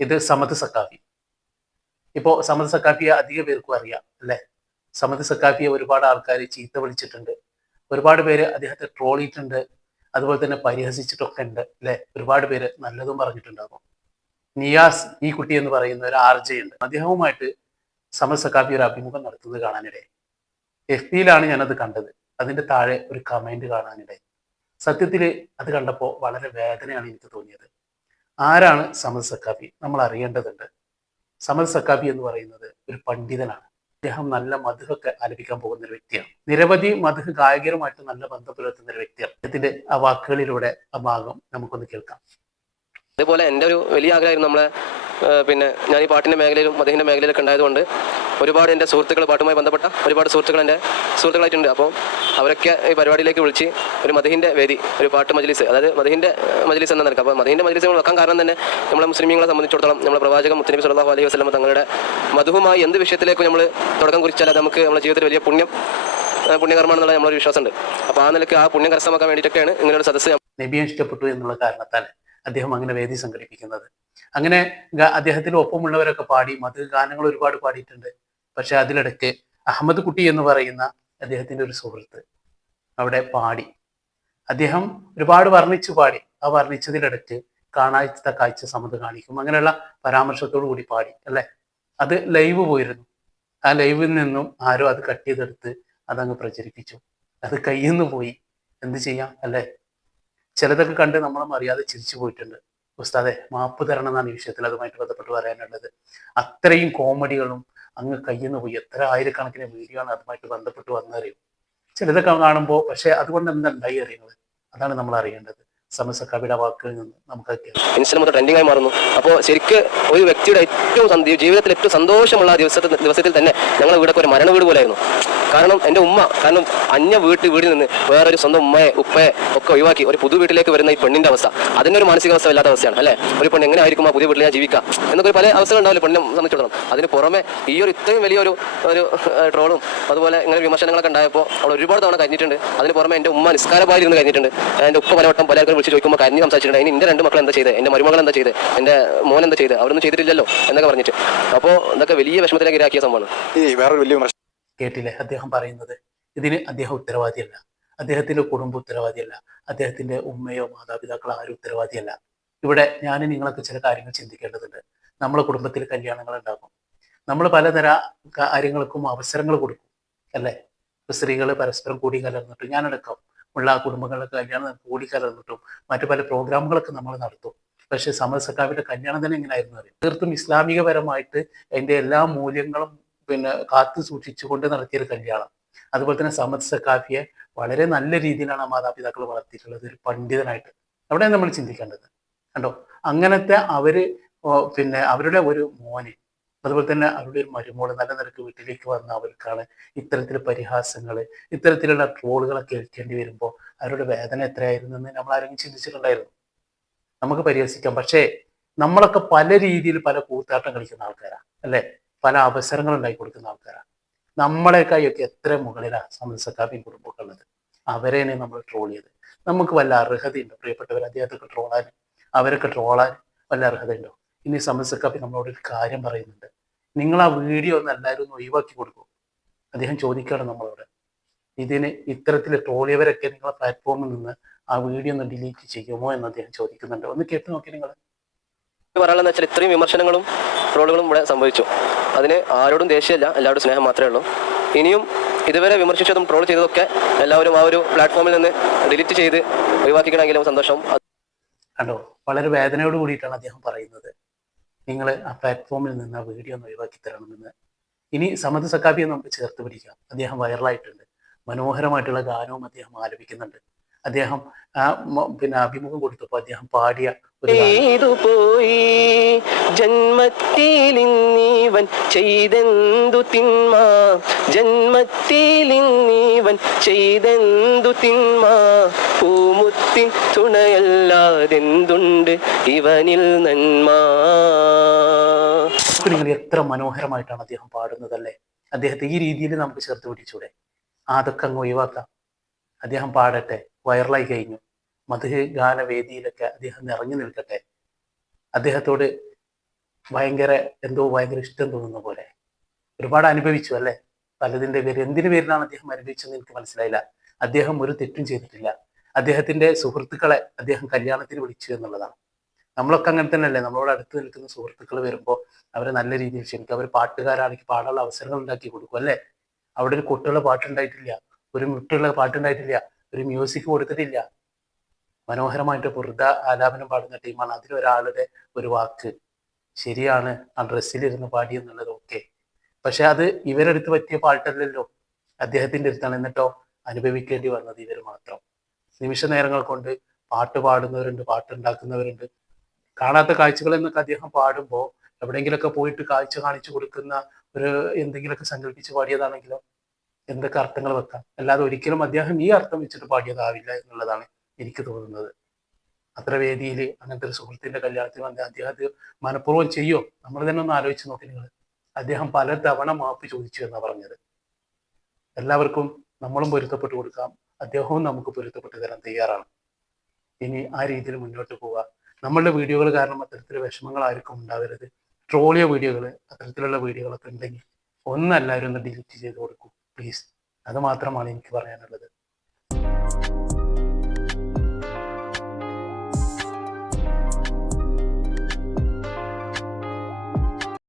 ഇത് സമത് സക്കാഫി ഇപ്പോ സമത് സക്കാഫിയെ അധിക പേർക്കും അറിയാം അല്ലെ? സമത് സക്കാഫിയെ ഒരുപാട് ആൾക്കാർ ചീത്ത വിളിച്ചിട്ടുണ്ട്. ഒരുപാട് പേര് അദ്ദേഹത്തെ ട്രോളിയിട്ടുണ്ട് അതുപോലെ തന്നെ പരിഹസിച്ചിട്ടൊക്കെ ഉണ്ട് അല്ലെ? ഒരുപാട് പേര് നല്ലതും പറഞ്ഞിട്ടുണ്ടാകും നിയാസ് ഈ കുട്ടി എന്ന് പറയുന്ന ഒരു ആർ ജെ ഉണ്ട്. അദ്ദേഹവുമായിട്ട് സമത് സക്കാഫി ഒരു അഭിമുഖം നടത്തുന്നത് കാണാനിടയായി. എഫ് പിയിലാണ് ഞാനത് കണ്ടത്. അതിന്റെ താഴെ ഒരു കമന്റ് കാണാനിടയായി. സത്യത്തിൽ അത് കണ്ടപ്പോൾ വളരെ വേദനയാണ് എനിക്ക് തോന്നിയത്. ആരാണ് സമൽ സക്കാഫി നമ്മൾ അറിയേണ്ടതുണ്ട് സമൽ സക്കാഫി എന്ന് പറയുന്നത് ഒരു പണ്ഡിതനാണ്. അദ്ദേഹം നല്ല മധുഹൊക്കെ ആലപിക്കാൻ പോകുന്ന ഒരു വ്യക്തിയാണ്. നിരവധി മധുഹ ഗായകരുമായിട്ട് നല്ല ബന്ധം പുലർത്തുന്ന ഒരു വ്യക്തിയാണ്. അദ്ദേഹത്തിന്റെ ആ വാക്കുകളിലൂടെ ആ ഭാഗം നമുക്കൊന്ന് കേൾക്കാം. അതേപോലെ എന്റെ ഒരു വലിയ ആഗ്രഹമായിരുന്നു നമ്മളെ പിന്നെ ഞാൻ ഈ പാട്ടിന്റെ മേഖലയിലും അദ്ദേഹത്തിന്റെ മേഖലയിലൊക്കെ ഉണ്ടായതുകൊണ്ട് ഒരുപാട് എന്റെ സുഹൃത്തുക്കൾ പാട്ടുമായി ബന്ധപ്പെട്ട ഒരുപാട് സുഹൃത്തുക്കൾ എന്റെ സുഹൃത്തുക്കളായിട്ടുണ്ട്. അപ്പോൾ അവരൊക്കെ ഈ പരിപാടിയിലേക്ക് വിളിച്ച് ഒരു മദഹിന്റെ വേദി ഒരു പാട്ട് മജ്ലിസ് അതായത് മദഹിന്റെ മജ്ലിസ് എന്ന നിലയ്ക്ക് അപ്പോൾ മദഹിന്റെ മജ്ലിസ് നമ്മൾ വെക്കാൻ കാരണം തന്നെ നമ്മളെ മുസ്ലിമീങ്ങളെ സംബന്ധിച്ചിടത്തോളം നമ്മളെ പ്രവാചകം മുത്തനബി സല്ലല്ലാഹു അലൈഹി വസല്ലം തങ്ങളുടെ മധുവുമായി എന്ത് വിഷയത്തിലേക്ക് നമ്മൾ തുടക്കം കുറിച്ചാൽ നമുക്ക് നമ്മുടെ ജീവിതത്തിൽ വലിയ പുണ്യം പുണ്യകർമ്മം പുണ്യകർമ്മമാണെന്നുള്ള നമ്മളൊരു വിശ്വാസമുണ്ട്. അപ്പോൾ ആ നിലയ്ക്ക് ആ പുണ്യം കരസ്ഥമാക്കാൻ വേണ്ടിയിട്ടൊക്കെയാണ് ഇങ്ങനെ ഒരു സദസ്സ് നബിയെ ഇഷ്ടപ്പെട്ടു എന്നുള്ള കാരണത്താൽ അദ്ദേഹം അങ്ങനെ വേദി സംഘടിപ്പിക്കുന്നത്. അങ്ങനെ അദ്ദേഹത്തിന് ഒപ്പമുള്ളവരൊക്കെ പാടി മധു ഗാനങ്ങൾ ഒരുപാട് പാടിയിട്ടുണ്ട്. പക്ഷെ അതിലിടയ്ക്ക് അഹമ്മദ് കുട്ടി എന്ന് പറയുന്ന അദ്ദേഹത്തിന്റെ ഒരു സുഹൃത്ത് അവിടെ പാടി. അദ്ദേഹം ഒരുപാട് വർണിച്ചു പാടി. ആ വർണിച്ചതിലിടയ്ക്ക് കാണാത്ത കാഴ്ച സമത് കാണിക്കും. അങ്ങനെയുള്ള പരാമർശത്തോടു കൂടി പാടി അല്ലെ? അത് ലൈവ് പോയിരുന്നു. ആ ലൈവിൽ നിന്നും ആരോ അത് കട്ട് ചെയ്തെടുത്ത് അതങ്ങ് പ്രചരിപ്പിച്ചു. അത് കയ്യിൽ നിന്ന് പോയി. എന്ത് ചെയ്യാം അല്ലെ? ചിലതൊക്കെ കണ്ട് നമ്മളും അറിയാതെ ചിരിച്ചു പോയിട്ടുണ്ട്. ഉസ്താദെ മാപ്പ് തരണം എന്നാണ് ഈ വിഷയത്തിൽ അതുമായിട്ട് ബന്ധപ്പെട്ട് പറയാനുള്ളത്. അത്രയും കോമഡികളും അങ്ങ് കയ്യിൽ പോയി എത്ര ആയിരക്കണക്കിന് വീഡിയോ ആണ് അതുമായിട്ട് ബന്ധപ്പെട്ട് വന്നറിയും. ചിലതൊക്കെ കാണുമ്പോൾ പക്ഷെ അതുകൊണ്ട് എന്താ ഉണ്ടായി അറിയുന്നത്? അതാണ് നമ്മൾ അറിയേണ്ടത്. സമസക്കവിയുടെ വാക്കുകളിൽ നിന്ന് നമുക്ക് ഇൻസ്റ്റന്റ് ട്രെൻഡിംഗ് ആയി മാറുന്നു. അപ്പോൾ ശരിക്ക് ഒരു വ്യക്തിയുടെ ഏറ്റവും ജീവിതത്തിൽ ഏറ്റവും സന്തോഷമുള്ള ദിവസത്തിൽ ദിവസത്തിൽ തന്നെ ഞങ്ങളെ വീടൊക്കെ ഒരു മരണ വീട് പോലായിരുന്നു കാരണം എന്റെ ഉമ്മ കാരണം അന്യ വീട്ടിൽ വീടിൽ നിന്ന് വേറൊരു സ്വന്തം ഉമ്മയെ ഉപ്പയെ ഒക്കെ ഒഴിവാക്കി ഒരു പുതു വീട്ടിലേക്ക് വരുന്ന ഈ പെണ്ണിന്റെ അവസ്ഥ. അതിന്റെ ഒരു മാനസികാവസ്ഥ വല്ലാത്ത അവസ്ഥയാണ് അല്ലേ? ഒരു പെണ്ണ് എങ്ങനെ ആയിരിക്കും ആ പുതിയ വീട്ടിൽ ഞാൻ ജീവിക്കാം എന്നൊക്കെ പല അവസ്ഥകൾ ഉണ്ടാവില്ല പെണ്ണിനെ സംബന്ധിച്ചിടത്തോളം. അതിന് പുറമെ ഈ ഒരു ഇത്രയും വലിയൊരു ഒരു ട്രോളും അതുപോലെ ഇങ്ങനെ വിമർശനങ്ങളൊക്കെ ഉണ്ടായപ്പോൾ അവൾ ഒരുപാട് തവണ കഴിഞ്ഞിട്ടുണ്ട് അതിന് പുറമെ എന്റെ ഉമ്മ നിസ്കാരമായി ഇരുന്ന് കഴിഞ്ഞിട്ടുണ്ട്. എന്റെ ഉപ്പ പലവട്ടം പലർക്കും വിളിച്ച് ചോദിക്കുമ്പോൾ കരഞ്ഞ് സംസാരിച്ചിട്ടുണ്ട് ഇനി എന്റെ രണ്ട് മക്കൾ എന്താ ചെയ്ത്? എന്റെ മരുമകൾ എന്താ ചെയ്ത്? എന്റെ മോൻ എന്താ ചെയ്ത്? അവരൊന്നും ചെയ്തിട്ടില്ലല്ലോ എന്നൊക്കെ പറഞ്ഞിട്ട്. അപ്പോൾ ഇതൊക്കെ വലിയ വിഷമത്തിലേക്ക് ഇരാക്കിയ സംഭവമാണ്. ഈ വേറൊരു വലിയ വിമർശനം കേട്ടില്ലേ? അദ്ദേഹം പറയുന്നത് ഇതിന് അദ്ദേഹം ഉത്തരവാദിയല്ല. അദ്ദേഹത്തിന്റെ കുടുംബം ഉത്തരവാദിയല്ല. അദ്ദേഹത്തിന്റെ ഉമ്മയോ മാതാപിതാക്കളോ ആരും ഉത്തരവാദിയല്ല. ഇവിടെ ഞാൻ നിങ്ങളൊക്കെ ചില കാര്യങ്ങൾ ചിന്തിക്കേണ്ടതുണ്ട്. നമ്മളെ കുടുംബത്തിൽ കല്യാണങ്ങൾ ഉണ്ടാകും നമ്മൾ പലതര കാര്യങ്ങൾക്കും അവസരങ്ങൾ കൊടുക്കും. അല്ലേ? സ്ത്രീകൾ പരസ്പരം കൂടി കലർന്നിട്ട് ഞാനടക്കം ഉള്ള ആ കുടുംബങ്ങളിലൊക്കെ കല്യാണം കൂടിക്കാലം നിർത്തും മറ്റു പല പ്രോഗ്രാമുകളൊക്കെ നമ്മൾ നടത്തും. പക്ഷെ സമരസക്കാവിന്റെ കല്യാണം തന്നെ എങ്ങനെയായിരുന്നു അറിയാം? തീർത്തും ഇസ്ലാമികപരമായിട്ട് അതിന്റെ എല്ലാ മൂല്യങ്ങളും പിന്നെ കാത്തു സൂക്ഷിച്ചുകൊണ്ട് നടത്തിയൊരു കല്യാണം. അതുപോലെ തന്നെ സമത് സക്കാഫിയെ വളരെ നല്ല രീതിയിലാണ് മാതാപിതാക്കൾ വളർത്തിയിട്ടുള്ളത് ഒരു പണ്ഡിതനായിട്ട്. അവിടെ നമ്മൾ ചിന്തിക്കേണ്ടത്. കണ്ടോ? അങ്ങനത്തെ അവർ പിന്നെ അവരുടെ ഒരു മോന് അതുപോലെ തന്നെ അവരുടെ ഒരു മരുമോൾ നല്ല നിരക്ക് വീട്ടിലേക്ക് വന്ന അവർക്കാണ് ഇത്തരത്തിൽ പരിഹാസങ്ങൾ ഇത്തരത്തിലുള്ള ട്രോളുകളൊക്കെ ഏൽക്കേണ്ടി വരുമ്പോൾ അവരുടെ വേദന എത്രയായിരുന്നു എന്ന് നമ്മൾ ആരെങ്കിലും ചിന്തിച്ചിട്ടുണ്ടായിരുന്നു? നമുക്ക് പരിഹസിക്കാം. പക്ഷേ നമ്മളൊക്കെ പല രീതിയിൽ പല കൂത്താട്ടം കളിക്കുന്ന ആൾക്കാരാണ് അല്ലെ? പല അവസരങ്ങൾ ഉണ്ടാക്കി കൊടുക്കുന്ന ആൾക്കാരാണ് നമ്മളെക്കായൊക്കെ എത്ര മുകളിലാണ് സമസക്കാഫിയും കുടുംബമൊക്കെ ഉള്ളത് അവരെയാണ് നമ്മൾ ട്രോൾ ചെയ്ത്. നമുക്ക് വല്ല അർഹതയുണ്ടോ? പ്രിയപ്പെട്ടവർ അദ്ദേഹത്തൊക്കെ ട്രോളാൻ അവരൊക്കെ ട്രോളാൻ വല്ല അർഹതയുണ്ടോ? ഇനി സമസക്കാഫി നമ്മളോട് ഒരു കാര്യം പറയുന്നുണ്ട്. നിങ്ങൾ ആ വീഡിയോ ഒന്ന് എല്ലാവരും ഒന്ന് ഒഴിവാക്കി കൊടുക്കും. അദ്ദേഹം ചോദിക്കുകയാണ് നമ്മളോട്. ഇതിന് ഇത്തരത്തിൽ ട്രോളിയവരൊക്കെ നിങ്ങളെ പ്ലാറ്റ്ഫോമിൽ നിന്ന് ആ വീഡിയോ ഒന്ന് ഡിലീറ്റ് ചെയ്യുമോ എന്ന് അദ്ദേഹം ചോദിക്കുന്നുണ്ട്. ഒന്ന് കേട്ട് നോക്കി നിങ്ങൾ പറയാനുള്ളത് വെച്ചാൽ ഇത്രയും വിമർശനങ്ങളും ട്രോളുകളും ഇവിടെ സംഭവിച്ചു. അതിന് ആരോടും ദേഷ്യമല്ല എല്ലാവരോടും സ്നേഹം മാത്രമേ ഉള്ളൂ. ഇനിയും ഇതുവരെ വിമർശിച്ചതും ട്രോൾ ചെയ്തതൊക്കെ എല്ലാവരും ആ ഒരു പ്ലാറ്റ്ഫോമിൽ നിന്ന് ഡിലീറ്റ് ചെയ്ത് ഒഴിവാക്കിക്കണമെങ്കിലും സന്തോഷം. കണ്ടോ? വളരെ വേദനയോട് കൂടിയിട്ടാണ് അദ്ദേഹം പറയുന്നത്. നിങ്ങൾ ആ പ്ലാറ്റ്ഫോമിൽ നിന്ന് ആ വീഡിയോ ഒന്ന് ഒഴിവാക്കി തരണമെന്ന്. ഇനി സമത് സക്കാബിയെ നമുക്ക് ചേർത്ത് പിടിക്കാം. അദ്ദേഹം വൈറലായിട്ടുണ്ട് മനോഹരമായിട്ടുള്ള ഗാനവും അദ്ദേഹം ആലപിക്കുന്നുണ്ട്. അദ്ദേഹം ആ പിന്നെ അഭിമുഖം കൊടുത്തപ്പോൾ അദ്ദേഹം പാടിയ ഒരു ജന്മത്തിലിന്നീവൻ ചെയ്തെന്തു തിന്മ? ജന്മത്തിലിന്നീവൻ ചെയ്തെന്തു തിന്മ? പൂമുത്തിൻ തുണയല്ലാതെന്തുണ്ട് ഇവനിൽ നന്മ? നിങ്ങൾ എത്ര മനോഹരമായിട്ടാണ് അദ്ദേഹം പാടുന്നതല്ലേ? അദ്ദേഹത്തെ ഈ രീതിയിൽ നമുക്ക് ചേർത്ത് പിടിച്ചൂടെ? അതൊക്കെ അങ്ങ് ഒഴിവാക്കാം. അദ്ദേഹം പാടട്ടെ വൈറലായി കഴിഞ്ഞു. മധു ഗാനവേദിയിലൊക്കെ അദ്ദേഹം നിറഞ്ഞു നിൽക്കട്ടെ. അദ്ദേഹത്തോട് ഭയങ്കര എന്തോ ഭയങ്കര ഇഷ്ടം തോന്നുന്ന പോലെ. ഒരുപാട് അനുഭവിച്ചു അല്ലേ? പലതിന്റെ പേര് എന്തിനു പേരിലാണ് അദ്ദേഹം അനുഭവിച്ചതെന്ന് എനിക്ക് മനസ്സിലായില്ല. അദ്ദേഹം ഒരു തെറ്റും ചെയ്തിട്ടില്ല. അദ്ദേഹത്തിന്റെ സുഹൃത്തുക്കളെ അദ്ദേഹം കല്യാണത്തിന് വിളിച്ചു എന്നുള്ളതാണ്. നമ്മളൊക്കെ അങ്ങനെ തന്നെയല്ലേ? നമ്മളോട് അടുത്ത് നിൽക്കുന്ന സുഹൃത്തുക്കൾ വരുമ്പോൾ അവരെ നല്ല രീതിയിൽ ക്ഷണിക്കും. അവർ പാട്ടുകാരാണെങ്കിൽ പാടാനുള്ള അവസരങ്ങൾ ഉണ്ടാക്കി കൊടുക്കും അല്ലേ? അവിടെ ഒരു കൊട്ടുള്ള പാട്ടുണ്ടായിട്ടില്ല ഒരു മുട്ടുള്ള പാട്ടുണ്ടായിട്ടില്ല ഒരു മ്യൂസിക് കൊടുത്തിട്ടില്ല. മനോഹരമായിട്ട് ബുർദ ആലാപനം പാടുന്ന ടീമാണ് അതിലൊരാളുടെ ഒരു വാക്ക്. ശരിയാണ് ആ ഡ്രസ്സിലിരുന്ന് പാടി എന്നുള്ളത് ഓക്കെ പക്ഷെ അത് ഇവരെടുത്ത് പറ്റിയ പാട്ടല്ലല്ലോ. അദ്ദേഹത്തിന്റെ അടുത്താണ് എന്നിട്ടോ അനുഭവിക്കേണ്ടി വന്നത് ഇവർ മാത്രം. നിമിഷ നേരങ്ങൾ കൊണ്ട് പാട്ട് പാടുന്നവരുണ്ട് പാട്ടുണ്ടാക്കുന്നവരുണ്ട് കാണാത്ത കാഴ്ചകൾ എന്നൊക്കെ അദ്ദേഹം പാടുമ്പോൾ എവിടെയെങ്കിലൊക്കെ പോയിട്ട് കാഴ്ച കാണിച്ചു കൊടുക്കുന്ന ഒരു എന്തെങ്കിലുമൊക്കെ സങ്കല്പിച്ച് പാടിയതാണെങ്കിലോ? എന്തൊക്കെ അർത്ഥങ്ങൾ വെക്കാം? അല്ലാതെ ഒരിക്കലും അദ്ദേഹം ഈ അർത്ഥം വെച്ചിട്ട് പാടിയതാവില്ല എന്നുള്ളതാണ് എനിക്ക് തോന്നുന്നത്. അത്ര വേദിയിൽ അങ്ങനത്തെ ഒരു സുഹൃത്തിന്റെ കല്യാണത്തിന് വന്ന് അദ്ദേഹത്തെ മനഃപൂർവം ചെയ്യോ? നമ്മൾ തന്നെ ഒന്ന് ആലോചിച്ച് നോക്കി നിങ്ങൾ. അദ്ദേഹം പലതവണ മാപ്പ് ചോദിച്ചു എന്നാ പറഞ്ഞത്. എല്ലാവർക്കും നമ്മളും പൊരുത്തപ്പെട്ട് കൊടുക്കാം. അദ്ദേഹവും നമുക്ക് പൊരുത്തപ്പെട്ട് തരാൻ തയ്യാറാണ്. ഇനി ആ രീതിയിൽ മുന്നോട്ട് പോവുക. നമ്മളുടെ വീഡിയോകൾ കാരണം അത്തരത്തിൽ വിഷമങ്ങൾ ആർക്കും ഉണ്ടാവരുത്. ട്രോളിയ വീഡിയോകൾ അത്തരത്തിലുള്ള വീഡിയോകളൊക്കെ ഉണ്ടെങ്കിൽ ഒന്നല്ലാവരും ഒന്ന് ഡിലീറ്റ് ചെയ്ത് കൊടുക്കൂ പ്ലീസ്. അത് മാത്രമാണ് എനിക്ക് പറയാനുള്ളത്.